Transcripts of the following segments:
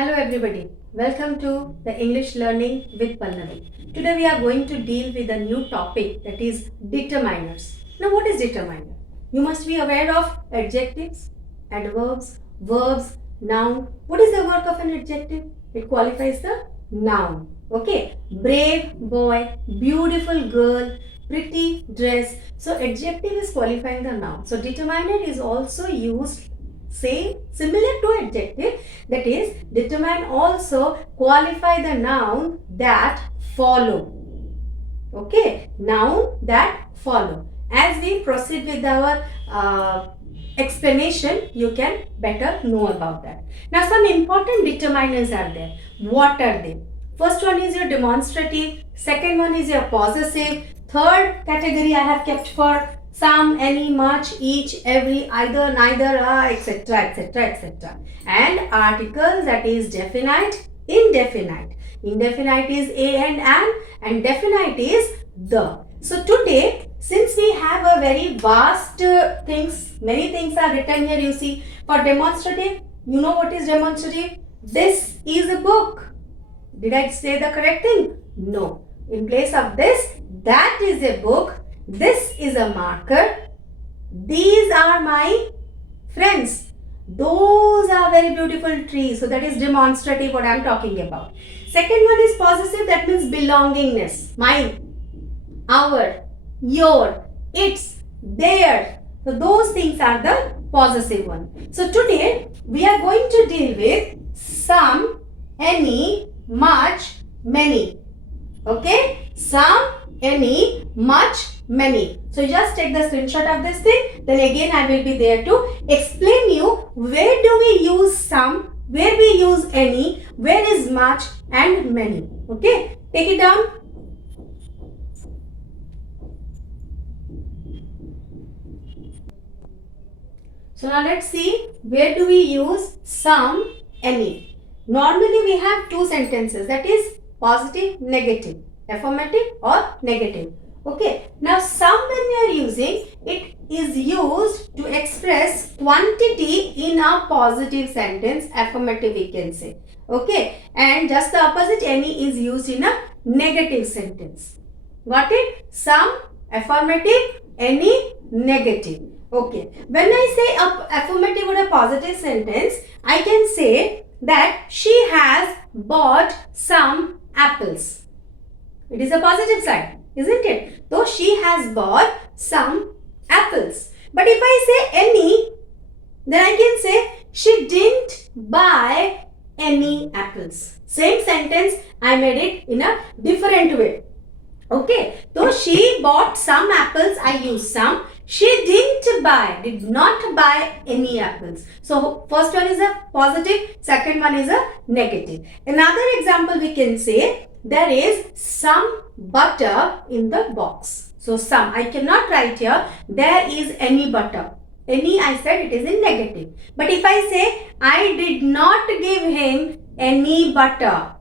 Hello everybody, welcome to the English Learning with Pallabee. Today we are going to deal with a new topic, that is determiners. Now what is determiner? You must be aware of adjectives, adverbs, verbs, noun. What is the work of an adjective? It qualifies the noun. Okay, brave boy, beautiful girl, pretty dress. So adjective is qualifying the noun. So determiner is also used similar to adjective, that is determine also qualify the noun that follow. Okay, noun that follow. As we proceed with our explanation, you can better know about that. Now some important determiners are there. What are they? First one is your demonstrative, second one is your possessive, third category I have kept for some, any, much, each, every, either, neither, etc, etc, etc. And articles, that is definite, indefinite. Indefinite is a and definite is the. So today, since we have a very vast many things are written here, you see. For demonstrative, you know what is demonstrative? This is a book. Did I say the correct thing? No. In place of this, that is a book. This is a marker. These are my friends. Those are very beautiful trees. So that is demonstrative, what I am talking about. Second one is possessive, that means belongingness. Mine, our, your, its, their. So those things are the possessive one. So today we are going to deal with some, any, much, many. Okay? Some, any, much, many. So just take the screenshot of this thing. Then again I will be there to explain you where do we use some, where we use any, where is much and many. Okay? Take it down. So now let's see where do we use some, any. Normally we have two sentences, that is positive, negative, affirmative or negative. Okay, now some when we are using, it is used to express quantity in a positive sentence, affirmative we can say. Okay, and just the opposite, any is used in a negative sentence. Got it? Some, affirmative, any, negative. Okay, when I say affirmative or a positive sentence, I can say that she has bought some apples. It is a positive side, isn't it? So she has bought some apples. But if I say any, then I can say she didn't buy any apples. Same sentence, I made it in a different way. Okay, so she bought some apples, I used some. She did not buy any apples. So first one is a positive, second one is a negative. Another example we can say, there is some butter in the box. So some, I cannot write here, there is any butter. Any, I said it is in negative. But if I say, I did not give him any butter,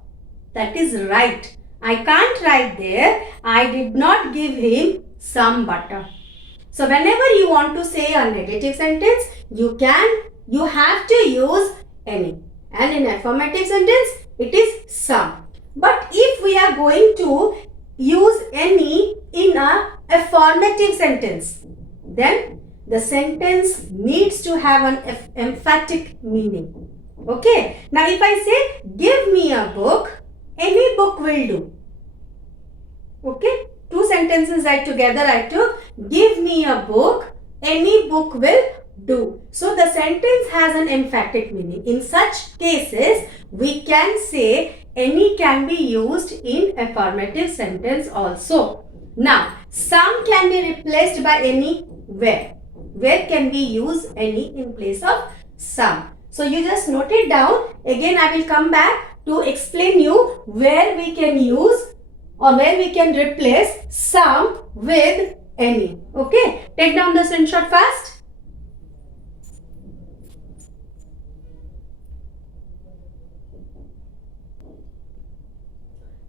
that is right. I can't write there, I did not give him some butter. So whenever you want to say a negative sentence, you have to use any. And in affirmative sentence, it is some. But if we are going to use any in a affirmative sentence, then the sentence needs to have an emphatic meaning. Okay. Now if I say, give me a book, any book will do. Okay. Two sentences right together I took. Give me a book, any book will do. So the sentence has an emphatic meaning. In such cases, we can say any can be used in affirmative sentence also. Now, some can be replaced by any where. Where can we use any in place of some? So you just note it down. Again, I will come back to explain you where we can use or where we can replace some with any. Okay, take down the screenshot fast.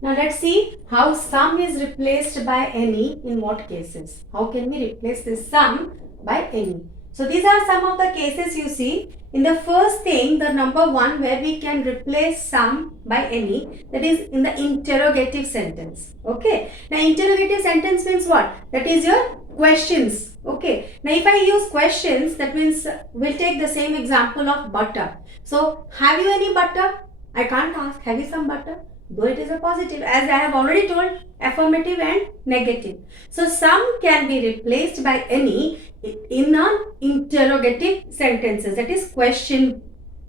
Now let's see how some is replaced by any in what cases. How can we replace this some by any? So these are some of the cases you see. In the first thing, the number 1 where we can replace some by any, that is in the interrogative sentence. Okay. Now interrogative sentence means what? That is your questions. Okay. Now if I use questions, that means we'll take the same example of butter. So have you any butter? I can't ask, have you some butter? Though it is a positive, as I have already told, affirmative and negative. So some can be replaced by any in an interrogative sentences, that is question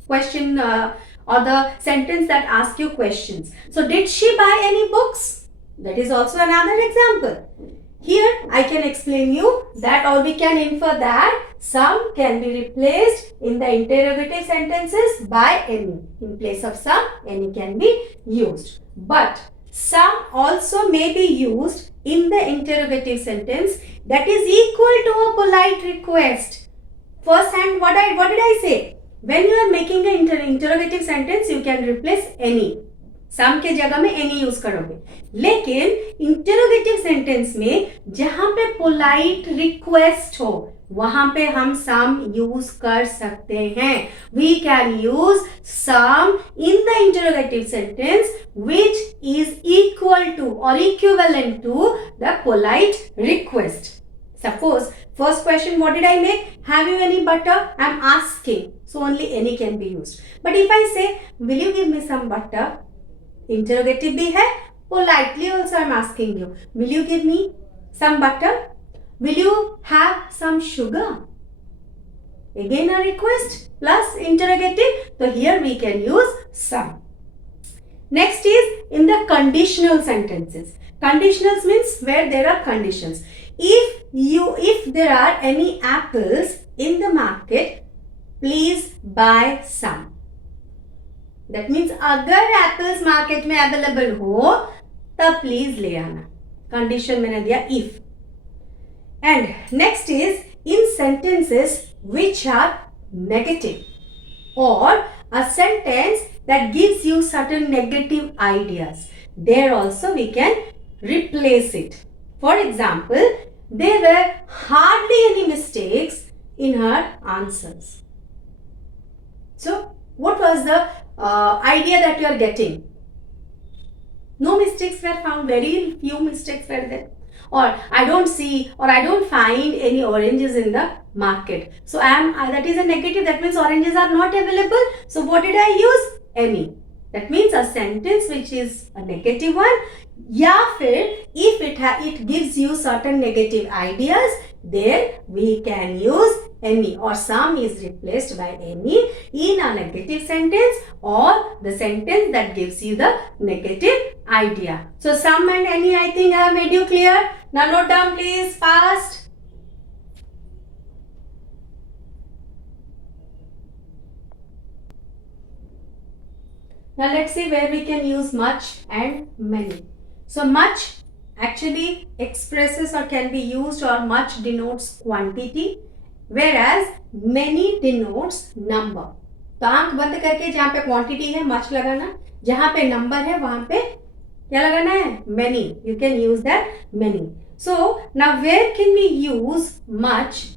or the sentence that asks you questions. So did she buy any books? That is also another example. Here I can explain you that, or we can infer that some can be replaced in the interrogative sentences by any. In place of some, any can be used. But some also may be used in the interrogative sentence that is equal to a polite request. First hand, what did I say? When you are making an interrogative sentence, you can replace any. सम के जगह में any use करोगे, लेकिन interrogative sentence में जहां पे polite request हो वहां पे हम सम यूज कर सकते हैं. We can use some in the interrogative sentence which is equal to और equivalent to the polite request. Suppose first question, what did I make? Have you any butter? I am asking, so only any can be used. But if I say, will you give me some butter? Interrogative bhi hai, politely also I am asking you, will you give me some butter? Will you have some sugar? Again a request plus interrogative, so here we can use some. Next is in the conditional sentences. Conditionals means where there are conditions. If there are any apples in the market, please buy some. That means अगर apples market में available हो तब please ले आना. Condition मैंने दिया if. And next is in sentences which are negative or a sentence that gives you certain negative ideas. There also we can replace it. For example, there were hardly any mistakes in her answers. So, what was the idea that you are getting? No mistakes were found, very few mistakes were there. Or I don't see or I don't find any oranges in the market. So, that is a negative, that means oranges are not available. So, what did I use? Any. That means a sentence which is a negative one. या फिर if it gives you certain negative ideas, then we can use any, or some is replaced by any in a negative sentence or the sentence that gives you the negative idea. So some and any, I think I have made you clear. Now note down please fast. Now let's see where we can use much and many. So much actually expresses or can be used, or much denotes quantity, whereas many denotes number. तो आंख बंद करके जहाँ पे quantity है much लगाना, जहाँ पे number है वहाँ पे क्या लगाना है? Many. You can use that many. So now where can we use much?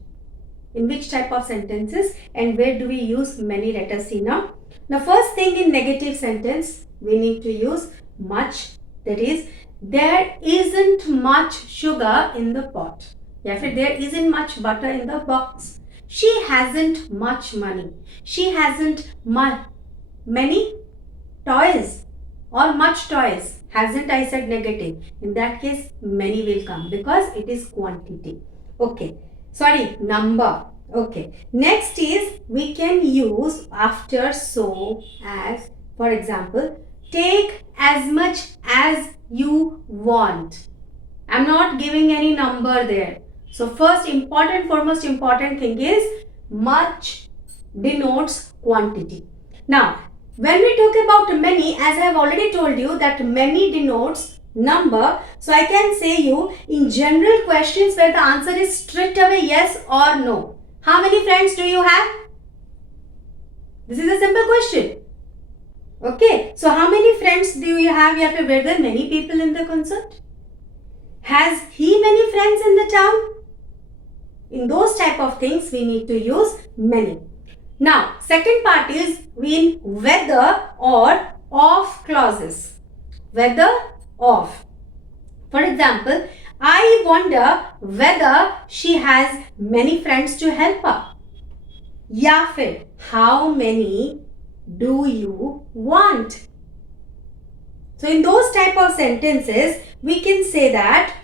In which type of sentences, and where do we use many? Let us see now. Now first thing, in negative sentence we need to use much. That is, there isn't much sugar in the pot. या फिर there isn't much butter in the box. She hasn't much money. She hasn't many toys or much toys. Hasn't, I said negative. In that case, many will come because it is quantity. Okay. Sorry, number. Okay. Next is we can use after so, as, for example, take as much as you want. I'm not giving any number there. So first foremost important thing is much denotes quantity. Now, when we talk about many, as I have already told you that many denotes number. So I can say you in general questions where the answer is straight away yes or no. How many friends do you have? This is a simple question. Okay, so how many friends do you have? Were there many people in the concert? Has he many friends in the town? In those type of things we need to use many. Now, second part is in whether or of clauses. Whether of. For example, I wonder whether she has many friends to help her. या फिर how many do you want? So in those type of sentences, we can say that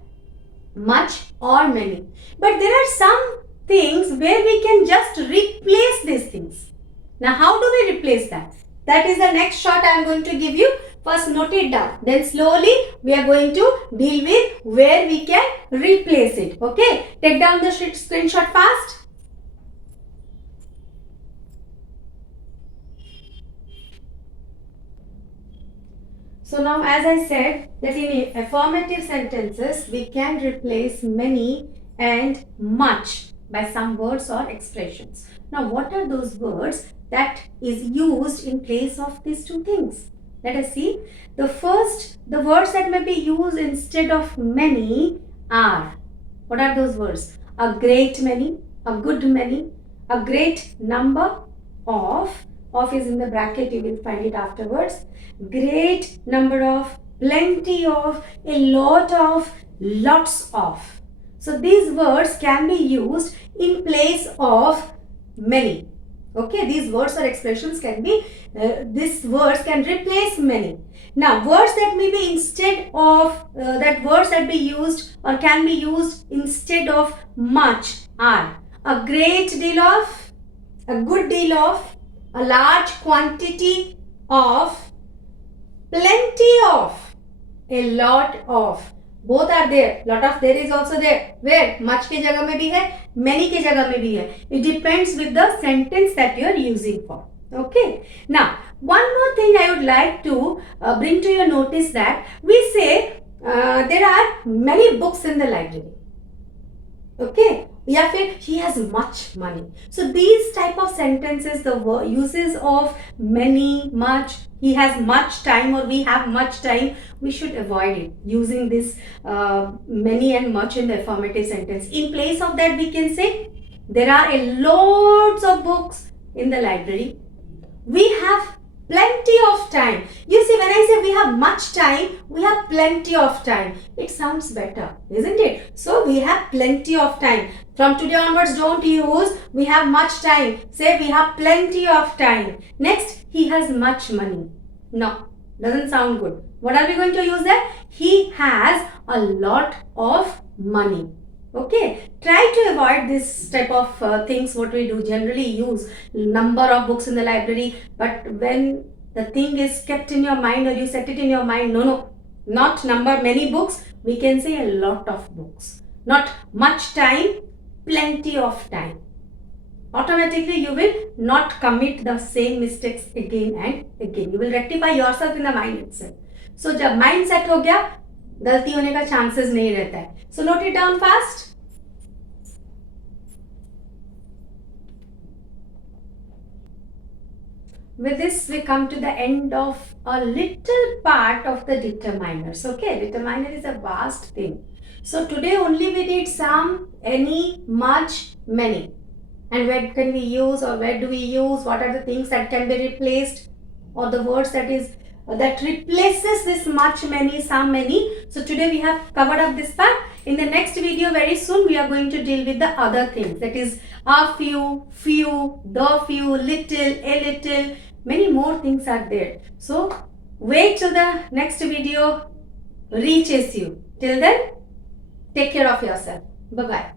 much or many. But there are some things where we can just replace these things. Now how do we replace that? That is the next shot I am going to give you. First note it down. Then slowly we are going to deal with where we can replace it. Okay. Take down the screenshot fast. So now as I said that in affirmative sentences we can replace many and much by some words or expressions. Now what are those words that is used in place of these two things? Let us see. The words that may be used instead of many are, what are those words? A great many, a good many, a great number of is in the bracket, you will find it afterwards. Great number of, plenty of, a lot of, lots of. So these words can be used in place of many. Okay, these words or expressions can be, these words can replace many. Now, words that may be instead of, words that be used or can be used instead of much are a great deal of, a good deal of, a large quantity of, plenty of, a lot of. Both are there. Lot of there is also there. Where? Much के जगह में भी है, many के जगह में भी है. It depends with the sentence that you are using for. Okay. Now, one more thing I would like to bring to your notice that we say there are many books in the library. Okay. या फिर he has much money. So these type of sentences, the uses of many, much, he has much time or we have much time, we should avoid it using this many and much in the affirmative sentence. In place of that we can say there are a lots of books in the library. We have plenty of time. You see, when I say we have much time, we have plenty of time. It sounds better, isn't it? So we have plenty of time. From today onwards, don't use we have much time. Say we have plenty of time. Next, he has much money. No, doesn't sound good. What are we going to use there? He has a lot of money. Okay, try to avoid this type of things. What we do generally use number of books in the library, but when the thing is kept in your mind or you set it in your mind, no, not number many books, we can say a lot of books. Not much time, plenty of time. Automatically you will not commit the same mistakes again and again. You will rectify yourself in the mind itself. So जब mind set हो गया, गलती होने का chances नहीं रहता है. So note it down fast. With this, we come to the end of a little part of the determiners. Okay, determiner is a vast thing. So today only we did some, any, much, many. And where can we use or where do we use? What are the things that can be replaced? Or the words that replaces this much, many, some, many. So today we have covered up this part. In the next video very soon we are going to deal with the other things. That is a few, the few, little, a little. Many more things are there. So wait till the next video reaches you. Till then, take care of yourself. Bye-bye.